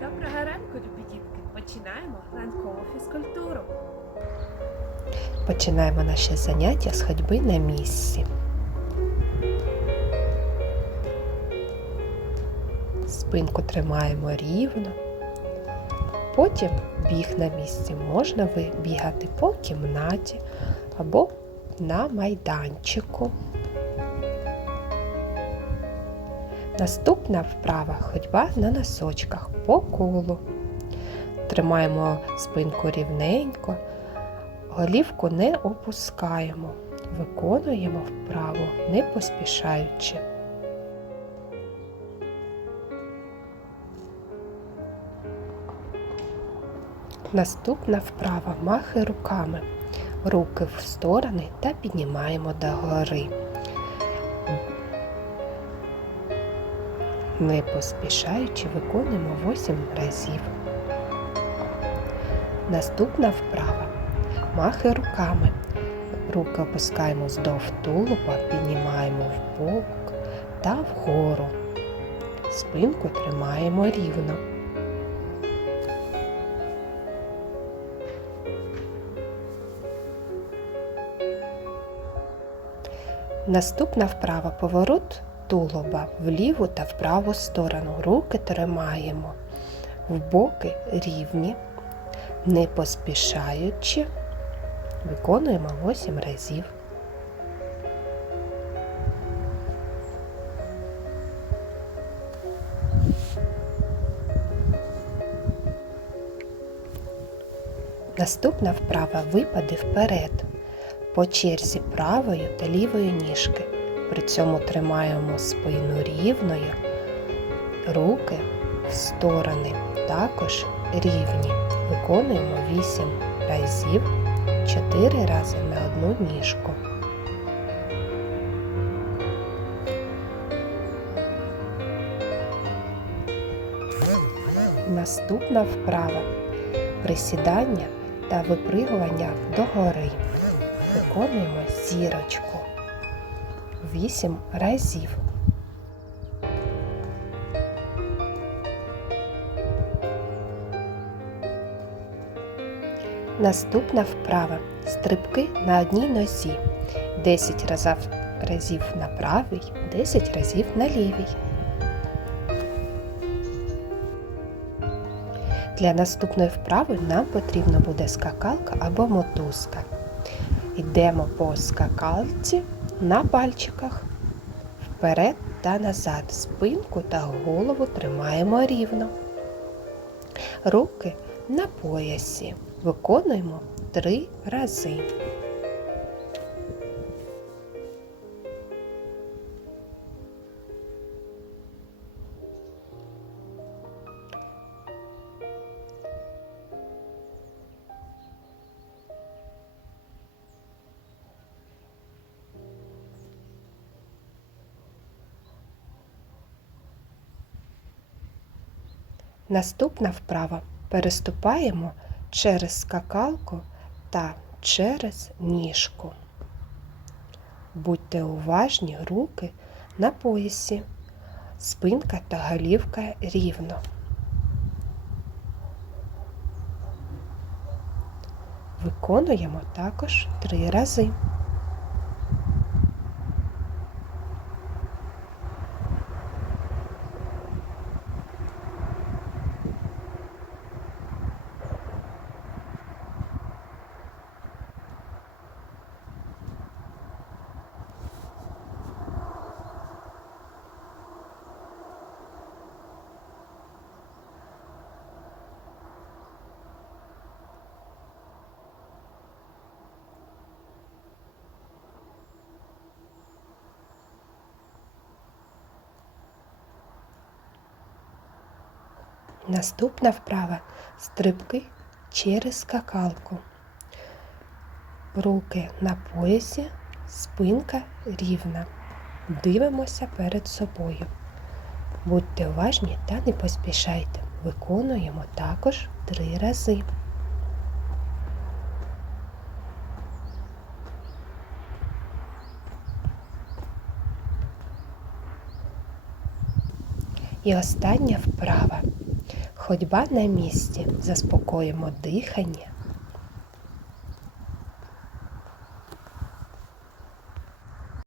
Доброго ранку, любі дітки! Починаємо ранкову фізкультуру. Починаємо наше заняття з ходьби на місці. Спинку тримаємо рівно. Потім біг на місці. Можна бігати по кімнаті або на майданчику. Наступна вправа ходьба на носочках по колу. Тримаємо спинку рівненько, голівку не опускаємо, виконуємо вправу не поспішаючи. Наступна вправа махи руками. Руки в сторони та піднімаємо догори. Не поспішаючи виконуємо 8 разів. Наступна вправа. Махи руками. Руки опускаємо здов тулуба, піднімаємо в бок та вгору. Спинку тримаємо рівно. Наступна вправа поворот тулуба в ліву та в праву сторону. Руки тримаємо в боки рівні, не поспішаючи. Виконуємо 8 разів. Наступна вправа випади вперед по черзі правою та лівої ніжки. При цьому тримаємо спину рівною, руки в сторони також рівні. Виконуємо 8 разів, 4 рази на одну ніжку. Наступна вправа присідання та випригування догори. Виконуємо зірочку 8 разів. Наступна вправа стрибки на одній нозі. 10 разів, разів на правій, 10 разів на лівій. Для наступної вправи нам потрібна буде скакалка або мотузка. Йдемо по скакалці на пальчиках вперед та назад. Спинку та голову тримаємо рівно. Руки на поясі. Виконуємо три рази. Наступна вправа переступаємо через скакалку та через ніжку. Будьте уважні, руки на поясі, спинка та голівка рівно. Виконуємо також три рази. Наступна вправа стрибки через скакалку. Руки на поясі, спинка рівна. Дивимося перед собою. Будьте уважні та не поспішайте. Виконуємо також три рази. І остання вправа. Ходьба на місці, заспокоїмо дихання